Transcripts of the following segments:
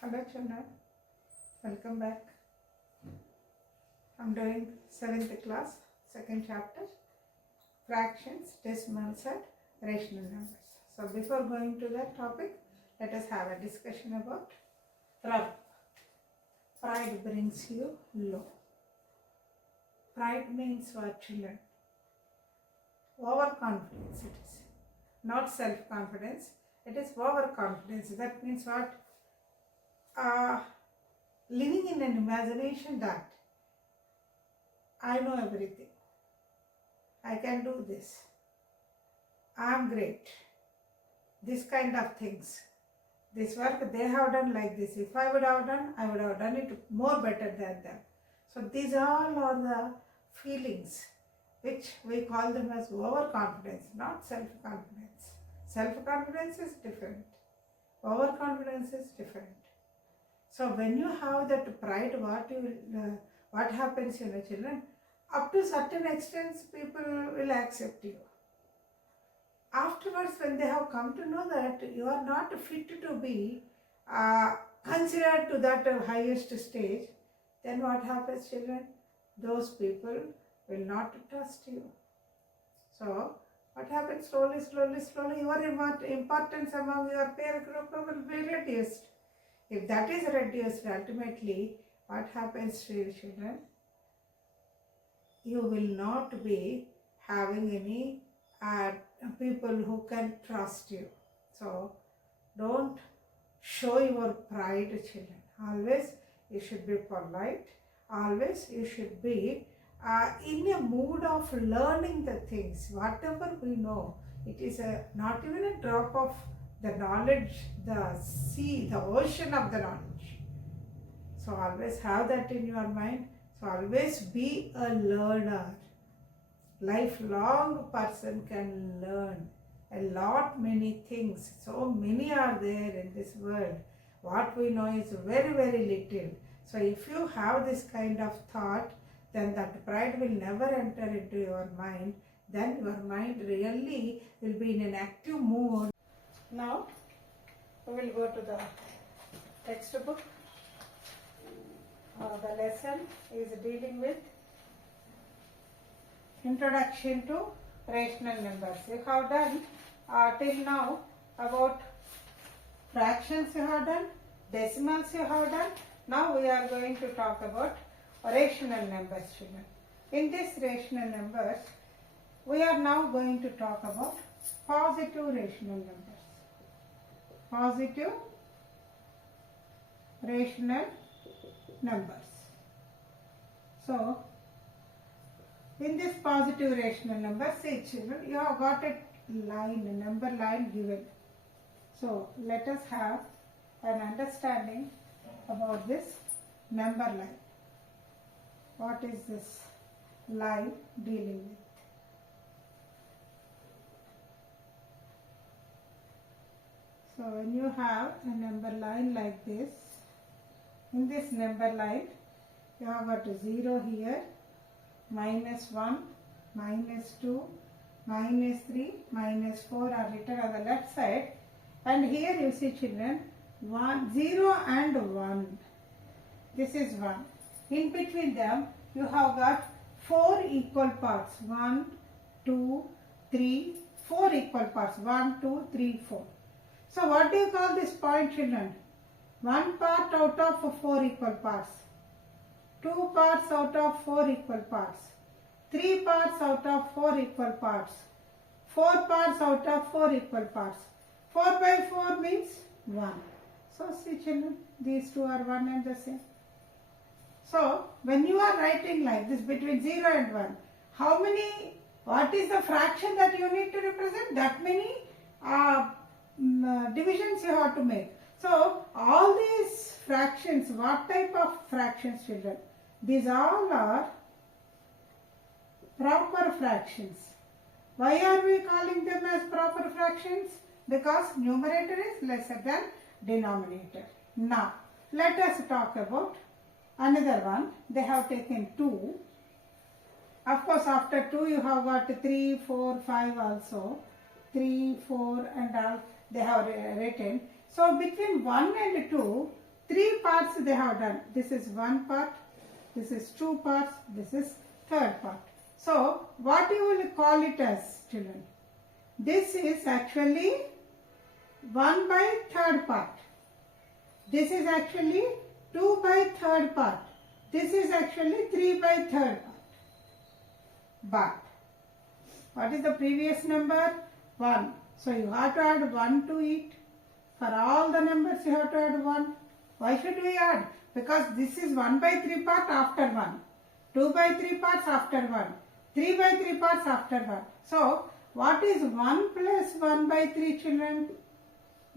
Hello children, welcome back. I'm doing 7th class, 2nd chapter, fractions, decimals and rational numbers. So before going to that topic, let us have a discussion about pride. Pride brings you low. Pride means what, children? Overconfidence it is. Not self-confidence, it is overconfidence. That means what? Living in an imagination that I know everything, I can do this, I am great, this kind of things. This work they have done like this. If I would have done, I would have done it more better than them. So these all are the feelings which we call them as overconfidence, not self-confidence. Self-confidence is different. Overconfidence is different. So when you have that pride, what happens, children? Up to certain extent, people will accept you. Afterwards, when they have come to know that you are not fit to be considered to that highest stage, then what happens, children? Those people will not trust you. So what happens? Slowly, your importance among your peer group will be reduced. If that is reduced, ultimately, what happens to you, children? You will not be having any people who can trust you. So, don't show your pride, children. Always you should be polite. Always you should be in a mood of learning the things. Whatever we know, it is not even a drop of the knowledge, the sea, the ocean of the knowledge. So always have that in your mind. So always be a learner. Lifelong person can learn a lot many things. So many are there in this world. What we know is very, very little. So if you have this kind of thought, then that pride will never enter into your mind. Then your mind really will be in an active mood. Now, we will go to the textbook. The lesson is dealing with Introduction to Rational Numbers. You have done till now about fractions you have done, decimals you have done. Now we are going to talk about rational numbers, children. In this rational numbers, we are now going to talk about positive rational numbers. Positive rational numbers. So, in this positive rational numbers, see children, you have got a line, a number line given. So, let us have an understanding about this number line. What is this line dealing with? So when you have a number line like this, in this number line, you have got 0 here, -1, -2, -3, -4 are written on the left side. And here you see, children, 0 and 1. This is 1. In between them, you have got 4 equal parts. 1, 2, 3, 4 equal parts. 1, 2, 3, 4. So what do you call this point, children? 1 part out of 4 equal parts. 2 parts out of 4 equal parts. 3 parts out of 4 equal parts. 4 parts out of 4 equal parts. 4 by 4 means 1. So see, children, these two are one and the same. So when you are writing like this between 0 and 1, what is the fraction that you need to represent? That many divisions you have to make. So all these fractions, what type of fractions, children? These all are proper fractions. Why are we calling them as proper fractions? Because numerator is lesser than denominator. Now let us talk about another one. They have taken 2. Of course, after 2 you have got 3, 4, 5 also. 3, 4 and all they have written. So between 1 and 2, 3 parts they have done. This is one part, this is two parts, this is third part. So what you will call it as, children? This is actually 1 by third part. This is actually 2 by third part. This is actually 3 by third part. But what is the previous number? 1. So you have to add 1 to it. For all the numbers you have to add 1. Why should we add? Because this is 1 by 3 part after 1. 2 by 3 parts after 1. 3 by 3 parts after 1. So what is 1 plus 1 by 3, children?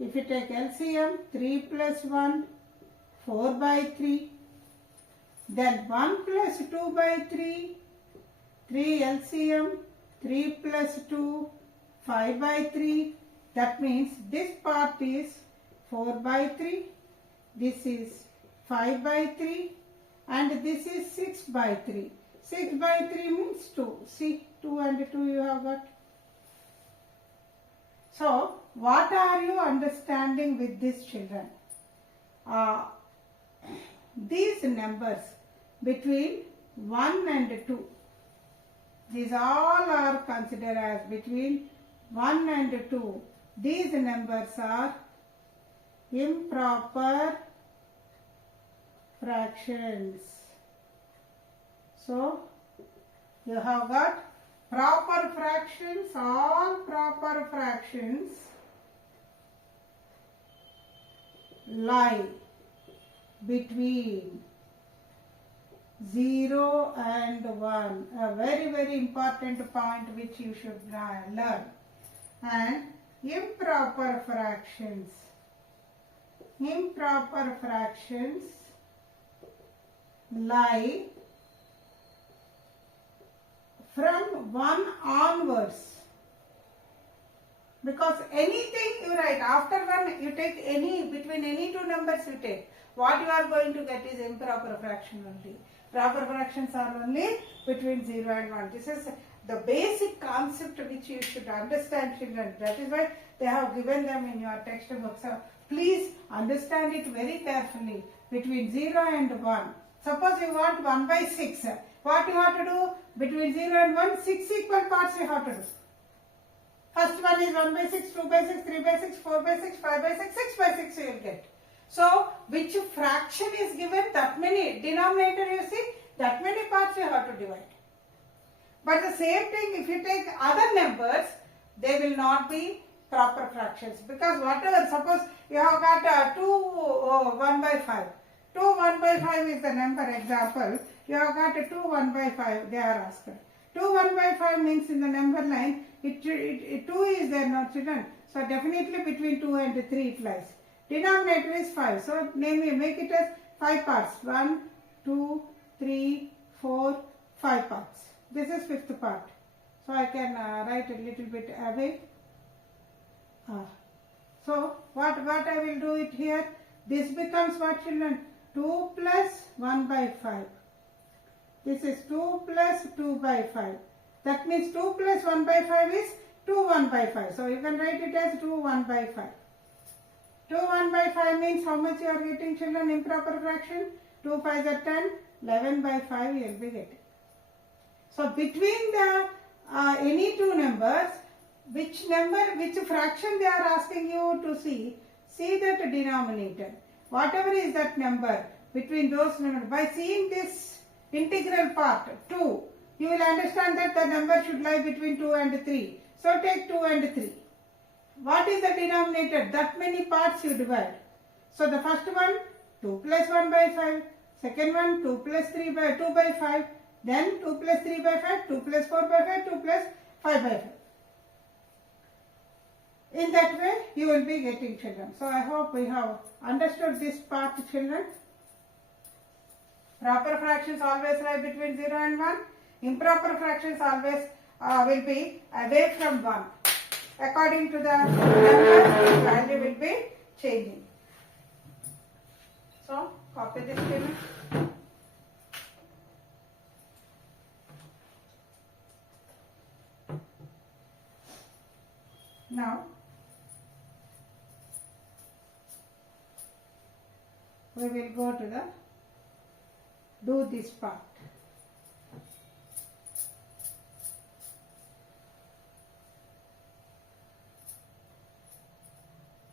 If you take LCM, 3 plus 1, 4 by 3. Then 1 plus 2 by 3, 3 LCM, 3 plus 2, 5 by 3. That means this part is 4 by 3, this is 5 by 3, and this is 6 by 3. 6 by 3 means 2. See, 2 and 2 you have got. So, what are you understanding with these children? These numbers between 1 and 2, these all are considered as between 1 and 2. These numbers are improper fractions. So, you have got proper fractions, all proper fractions lie between 0 and 1. A very, very important point which you should learn. And improper fractions lie from 1 onwards. Because anything you write after 1, you take any, between any two numbers you take, what you are going to get is improper fraction only. Proper fractions are only between 0 and 1. This is the basic concept which you should understand, children. That is why they have given them in your textbook. So please understand it very carefully. Between 0 and 1. Suppose you want 1 by 6. What you have to do? Between 0 and 1, 6 equal parts you have to do. First one is 1 by 6, 2 by 6, 3 by 6, 4 by 6, 5 by 6, 6 by 6 you will get. So, which fraction is given, that many, denominator you see, that many parts you have to divide. But the same thing, if you take other numbers, they will not be proper fractions. Because whatever, suppose you have got 2 1 by 5. 2 1 by 5 is the number example. You have got 2 1 by 5, they are asked. 2 1 by 5 means in the number line, 2 is there now, children. So definitely between 2 and 3 it lies. Denominator is 5. So make it as 5 parts. 1, 2, 3, 4, 5 parts. This is 5th part. So I can write a little bit away. So what I will do it here? This becomes what, children? 2 plus 1 by 5. This is 2 plus 2 by 5. That means 2 plus 1 by 5 is 2 1 by 5. So you can write it as 2 1 by 5. 2 1 by 5 means how much you are getting, children? Improper fraction. 2 5 are 10. 11 by 5 you will be getting. So between the any two numbers, which fraction they are asking you to see that denominator. Whatever is that number, between those numbers, by seeing this integral part, 2, you will understand that the number should lie between 2 and 3. So take 2 and 3. What is the denominator? That many parts you divide. So the first one, 2 plus 1 by 5. Second one, 2 plus 3 by 2 by 5. Then 2 plus 3 by 5, 2 plus 4 by 5, 2 plus 5 by 5. In that way, you will be getting, children. So I hope we have understood this part, children. Proper fractions always lie between 0 and 1. Improper fractions always will be away from 1. According to the number, the value will be changing. So, copy this, children. Now, we will go to the do this part.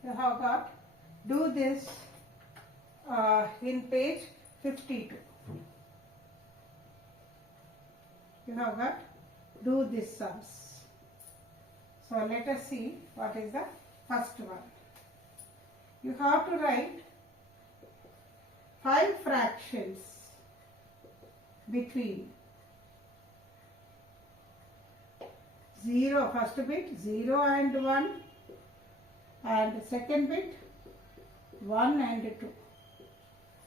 You have got do this in page 52. You have got do this sums. So let us see what is the first one. You have to write 5 fractions between 0, first bit 0 and 1, and second bit 1 and 2.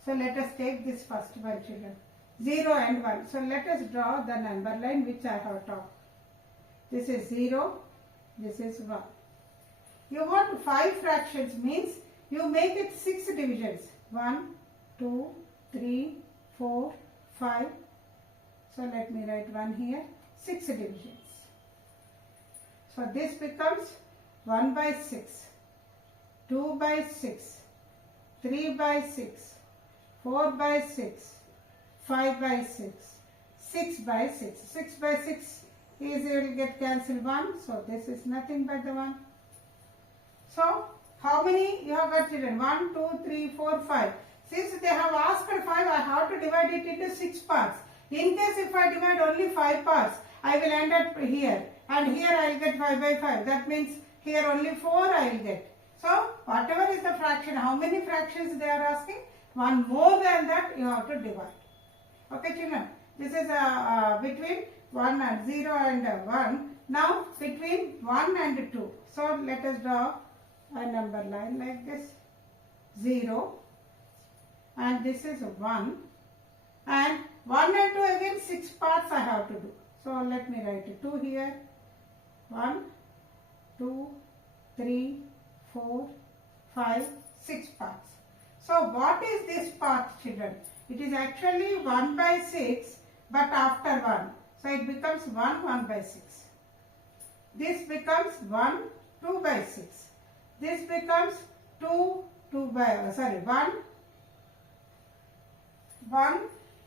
So let us take this first one, children. 0 and 1. So let us draw the number line which I have taught. This is 0, this is 1. You want 5 fractions, means you make it 6 divisions. 1, 2, 3, 4, 5. So let me write 1 here. 6 divisions. So this becomes 1 by 6, 2 by 6, 3 by 6, 4 by 6, 5 by 6, 6 by 6. 6 by 6 is, you will get cancelled 1. So this is nothing but the 1. So how many you have got, children? 1, 2, 3, 4, 5. Since they have asked for 5, I have to divide it into 6 parts. In case if I divide only 5 parts, I will end up here. And here I will get 5 by 5. That means here only 4 I will get. So whatever is the fraction, how many fractions they are asking? 1 more than that you have to divide. Okay, children. This is between 1 and 0 and 1. Now between 1 and 2. So let us draw a number line like this. 0 and this is 1. And 1 and 2 again 6 parts I have to do. So let me write 2 here. 1, 2, 3, 4, 5, 6 parts. So what is this part, children? It is actually 1 by 6, but after 1. So it becomes 1, 1 by 6. This becomes 1, 2 by 6. This becomes 1,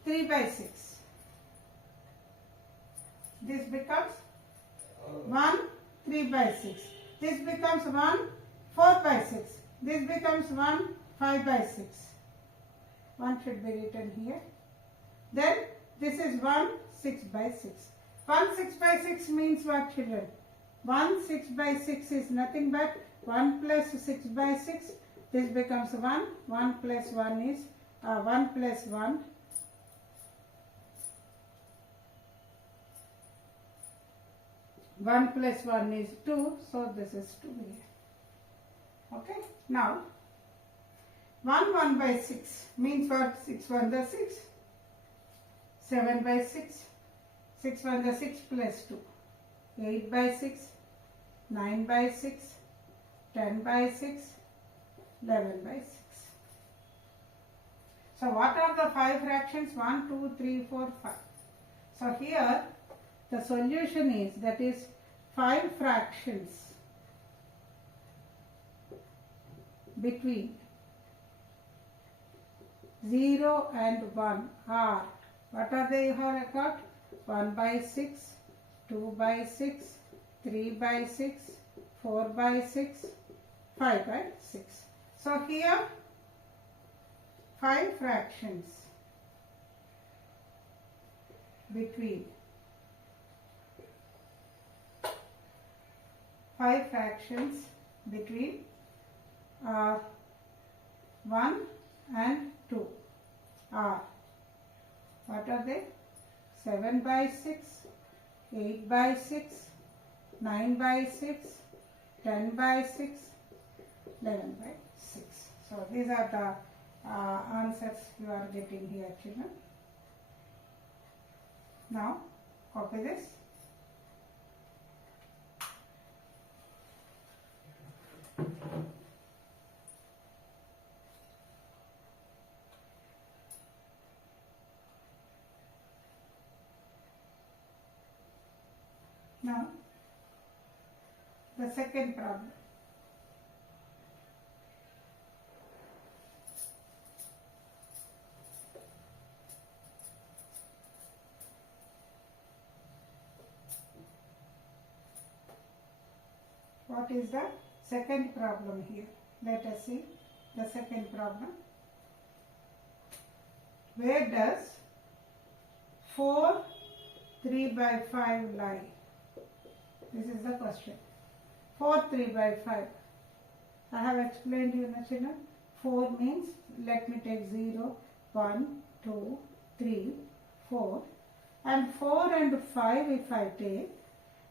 3 by 6. This becomes 1, 3 by 6. This becomes 1, 4 by 6. This becomes 1, 5 by 6. 1 should be written here. Then this is 1, 6 by 6. 1, 6 by 6 means what, children? 1, 6 by 6 is nothing but 1 plus 6 by 6. This becomes 1. 1 plus 1 is 1 plus 1. 1 plus 1 is 2. So this is 2 here. Okay. Now 1, 1 by 6 means what? 6, 1 is 6. 7 by 6. 6, 1 is 6 plus 2. 8 by 6. 9 by 6. 10 by 6. 11 by 6. So what are the 5 fractions? 1, 2, 3, 4, 5. So here the solution is, that is 5 fractions between 0 and 1 are, what are they have got? 1 by 6, 2 by 6, 3 by 6, 4 by 6, 5 by 6. So here 5 fractions between 5 fractions between 1 and 2 are, what are they? 7 by 6, 8 by 6, 9 by 6, 10 by 6, 11 by 6. So these are the answers you are getting here, children. Now copy this. Now the second problem. what is the second problem here? Let us see the second problem. Where does 4 3 by 5 lie? This is the question. 4 3 by 5. I have explained to you, children. 4 means, let me take 0, 1, 2, 3, 4. And 4 and 5, if I take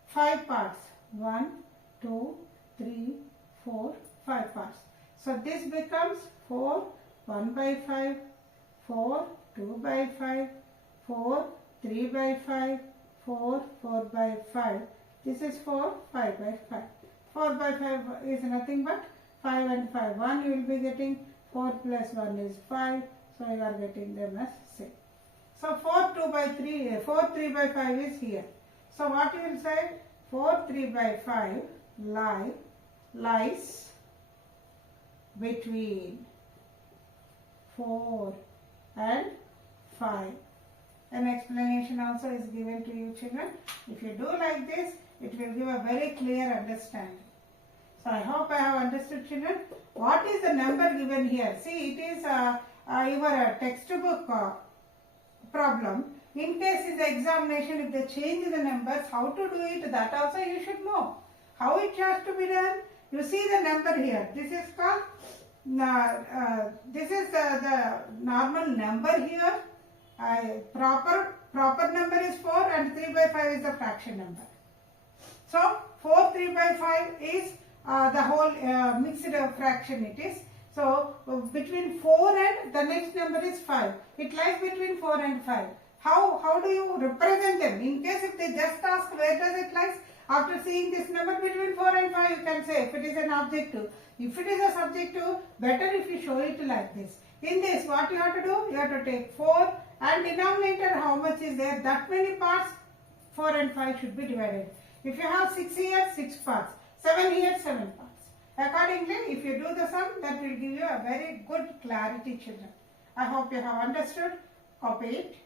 5 parts. 1, 2, 3, 4, 5 parts. So this becomes 4 1 by 5, 4 2 by 5, 4 3 by 5, 4 4 by 5. This is 4 5 by 5. 4 by 5 is nothing but 5 and 5. 1 you will be getting, 4 plus 1 is 5. So you are getting them as 6. So 4 2 by 3, 4 3 by 5 is here. So what you will say? 4 3 by 5 lies between 4 and 5. An explanation also is given to you, children. If you do like this, it will give a very clear understanding. So I hope I have understood, children. What is the number given here? See, it is your textbook problem. In case in the examination, if they change the numbers, how to do it, that also you should know. How it has to be done? You see the number here. This is called, this is the normal number here. Proper number is 4 and 3 by 5 is the fraction number. So 4 3 by 5 is the whole mixed fraction it is. So between 4 and the next number is 5. It lies between 4 and 5. How do you represent them? In case if they just ask where does it lies, after seeing this number between 4 and 5, you can say if it is an objective. If it is a subjective, better if you show it like this. In this, what you have to do? You have to take 4 and denominator how much is there? That many parts, 4 and 5 should be divided. If you have 6 here, 6 parts. 7 here, 7 parts. Accordingly, if you do the sum, that will give you a very good clarity, children. I hope you have understood. Copy it.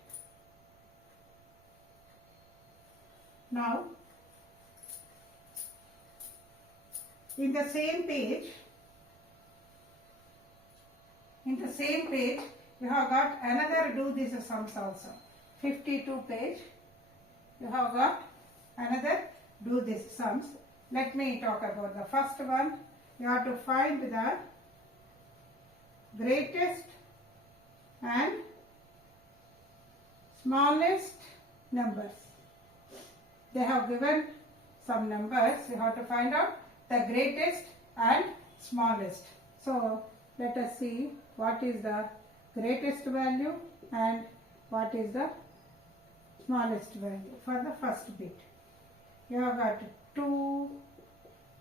Now, in the same page, you have got another do these sums also. 52 page, you have got another do these sums. Let me talk about the first one. You have to find the greatest and smallest numbers. They have given some numbers. You have to find out the greatest and smallest. So let us see what is the greatest value and what is the smallest value for the first bit. You have got 2,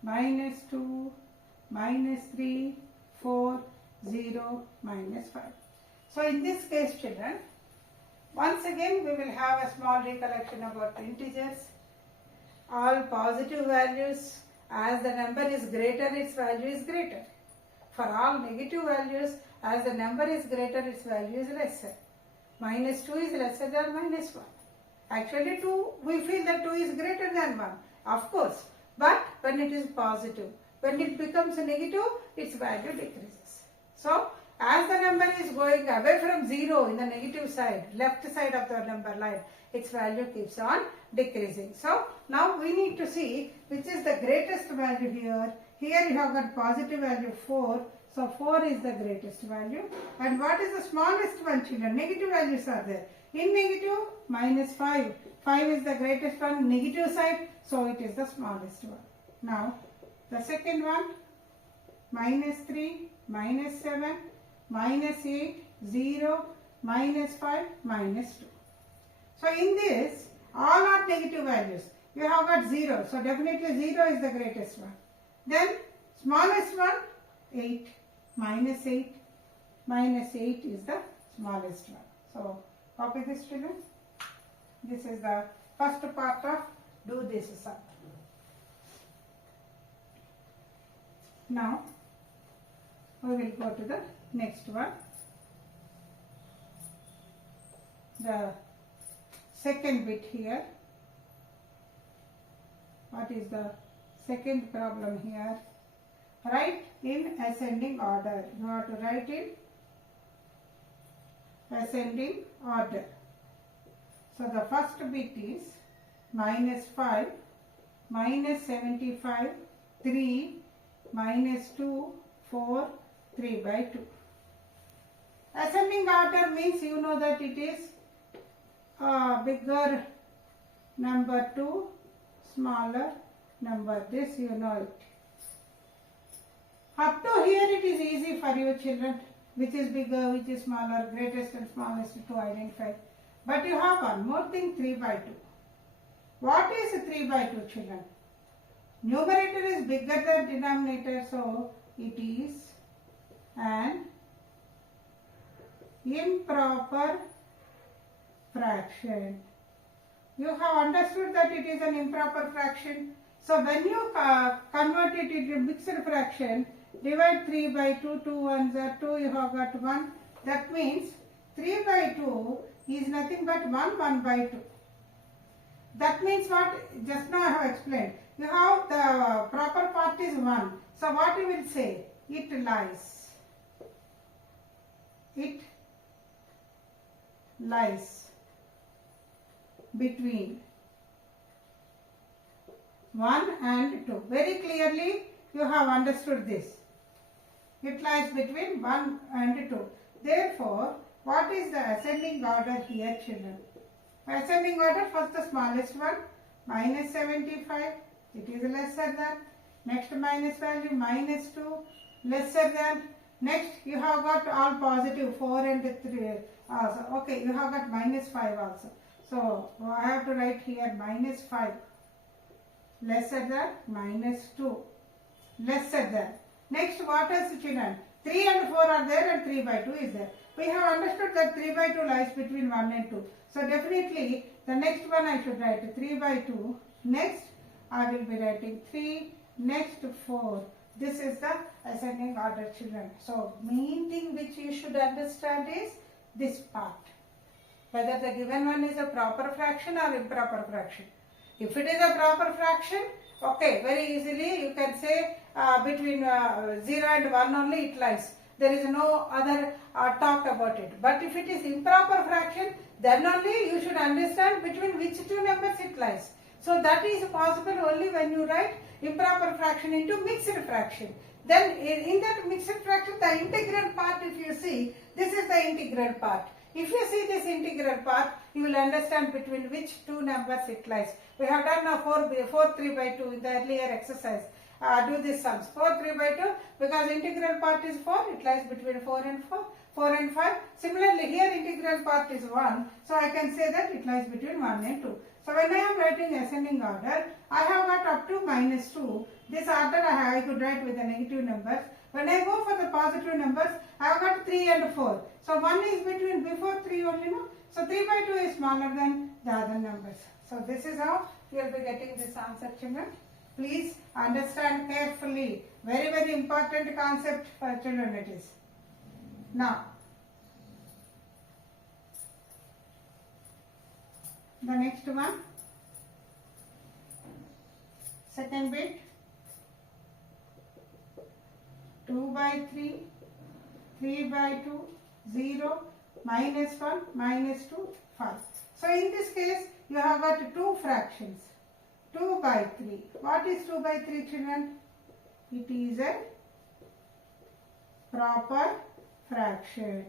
minus 2, minus 3, 4, 0, minus 5. So in this case, children, once again we will have a small recollection about integers. All positive values, as the number is greater, its value is greater. For all negative values, as the number is greater, its value is lesser. Minus 2 is lesser than minus 1. Actually 2, we feel that 2 is greater than 1, of course. But when it is positive, when it becomes a negative, its value decreases. So, as the number is going away from 0 in the negative side, left side of the number line, its value keeps on decreasing. So, now we need to see which is the greatest value here. Here you have got positive value 4. So, 4 is the greatest value. And what is the smallest one, children? Negative values are there. In negative, minus 5. 5 is the greatest one, negative side. So, it is the smallest one. Now, the second one, minus 3, minus 7, minus 8, 0, minus 5, minus 2. So, in this, all are negative values. You have got 0. So, definitely 0 is the greatest one. Then, smallest one, 8, minus 8. Minus 8 is the smallest one. So, copy this, children. This is the first part of do this sum. Now, we will go to the next one. The second bit here. What is the second problem here. Write in ascending order. You have to write in ascending order. So the first bit is minus 5, minus 75, 3, minus 2, 4, 3 by 2. Ascending order means you know that it is bigger number 2, smaller number this, you know it. Up to here it is easy for you children, which is bigger, which is smaller, greatest and smallest to identify. But you have one more thing, 3 by 2. What is 3 by 2 children? Numerator is bigger than denominator, so it is an improper fraction. You have understood that it is an improper fraction. So when you convert it into mixed fraction, divide 3 by 2, 2 ones are 2, you have got 1. That means 3 by 2 is nothing but 1 by 2. That means what? Just now I have explained. You have the proper part is 1. So what you will say? It lies. It lies between 1 and 2. Very clearly you have understood this. It lies between 1 and 2. Therefore, what is the ascending order here, children? Ascending order, first the smallest one, minus 75, it is lesser than. Next minus value, minus 2, lesser than. Next, you have got all positive, 4 and 3 also. Okay, you have got minus 5 also. So, I have to write here minus 5, lesser than, minus 2, lesser than. Next, what is children? 3 and 4 are there and 3 by 2 is there. We have understood that 3 by 2 lies between 1 and 2. So, definitely, the next one I should write 3 by 2. Next, I will be writing 3, next 4. This is the ascending order, children. So, main thing which you should understand is this part. Whether the given one is a proper fraction or improper fraction. If it is a proper fraction, okay, very easily you can say between 0 and 1 only it lies. There is no other talk about it. But if it is improper fraction, then only you should understand between which two numbers it lies. So that is possible only when you write improper fraction into mixed fraction. Then in that mixed fraction, the integral part, if you see, this is the integral part. If you see this integral part, you will understand between which two numbers it lies. We have done now 4 3 by 2 in the earlier exercise. Do this sums. 4 3 by 2, because integral part is 4, it lies between 4 and 4 and 5. Similarly, here integral part is 1, so I can say that it lies between 1 and 2. So when I am writing ascending order, I have got up to minus 2. This order I could write with the negative numbers. When I go for the positive numbers, I have got 3 and 4. So 1 is between before 3 only, no? So 3 by 2 is smaller than the other numbers. So this is how you will be getting this answer, children. Please understand carefully. Very, very important concept for children it is. Now, the next one, second bit, 2 by 3, 3 by 2, 0, minus 1, minus 2, 5. So in this case, you have got two fractions. 2 by 3. What is 2 by 3, children? It is a proper fraction.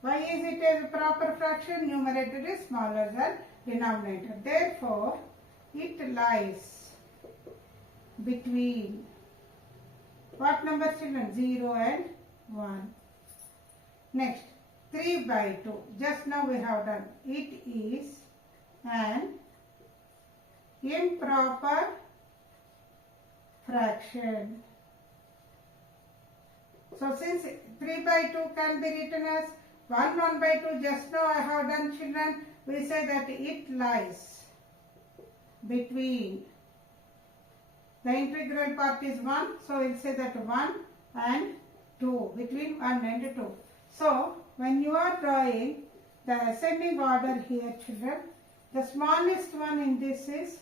Why is it a proper fraction? Numerator is smaller than denominator. Therefore, it lies between what numbers, children? 0 and 1. Next, 3 by 2. Just now we have done. It is an improper fraction. So since 3 by 2 can be written as 1 by 2, just now I have done, children, we say that it lies between, the integral part is 1, so we'll say that 1 and 2, between 1 and 2. So when you are drawing the ascending order here, children, the smallest one in this is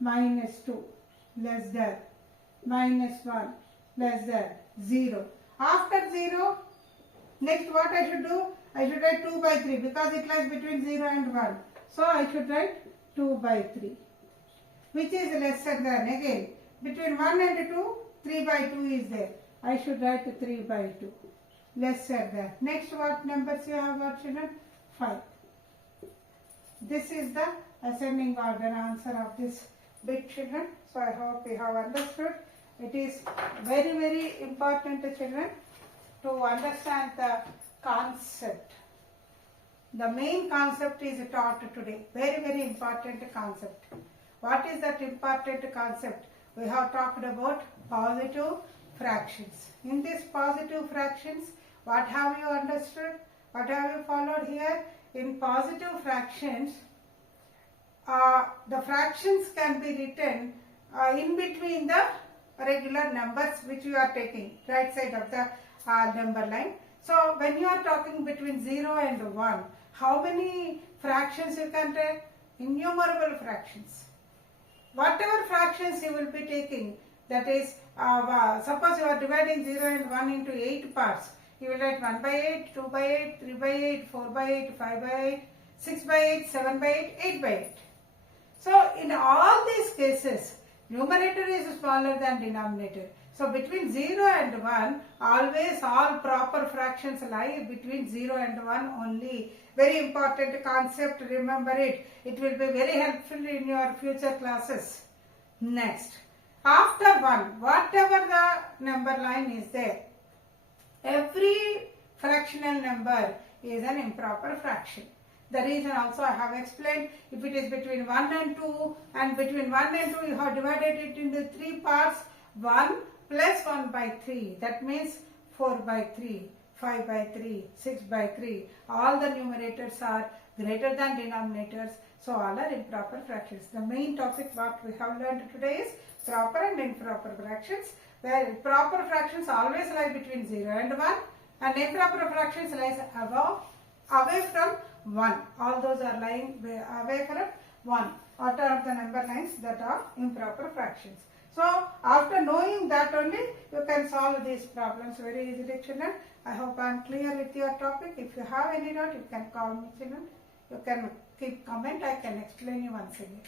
minus 2. less than minus 1 less than 0. After 0, next what I should do? I should write 2 by 3 because it lies between 0 and 1. So I should write 2 by 3, which is lesser than, again, between 1 and 2, 3 by 2 is there. I should write 3 by 2, lesser than. Next, what numbers you have got, children? 5. This is the ascending order answer of this bit, children. So I hope you have understood. It is very, very important, children, to understand the concept. The main concept is taught today. Very, very important concept. What is that important concept? We have talked about positive fractions. In these positive fractions, what have you understood? What have you followed here? In positive fractions, the fractions can be written in between the regular numbers which you are taking, right side of the number line. So when you are talking between 0 and 1, how many fractions you can take? Innumerable fractions. Whatever fractions you will be taking, that is, suppose you are dividing 0 and 1 into 8 parts. You will write 1 by 8, 2 by 8, 3 by 8, 4 by 8, 5 by 8, 6 by 8, 7 by 8, 8 by 8. So in all these cases, numerator is smaller than denominator. So between 0 and 1, always all proper fractions lie between 0 and 1 only. Very important concept, remember it. It will be very helpful in your future classes. Next, after 1, whatever the number line is there, every fractional number is an improper fraction. The reason also I have explained. If it is between 1 and 2, and between 1 and 2 you have divided it into 3 parts, 1 plus 1 by 3, that means 4 by 3, 5 by 3, 6 by 3. All the numerators are greater than denominators, so all are improper fractions. The main topic what we have learned today is proper and improper fractions, where proper fractions always lie between 0 and 1, and improper fractions lies away from 1. All those are lying away from 1. What are the number lines that are improper fractions? So after knowing that only, you can solve these problems very easily, children. I hope I am clear with your topic. If you have any doubt, you can call me, children. You can keep comment. I can explain you once again.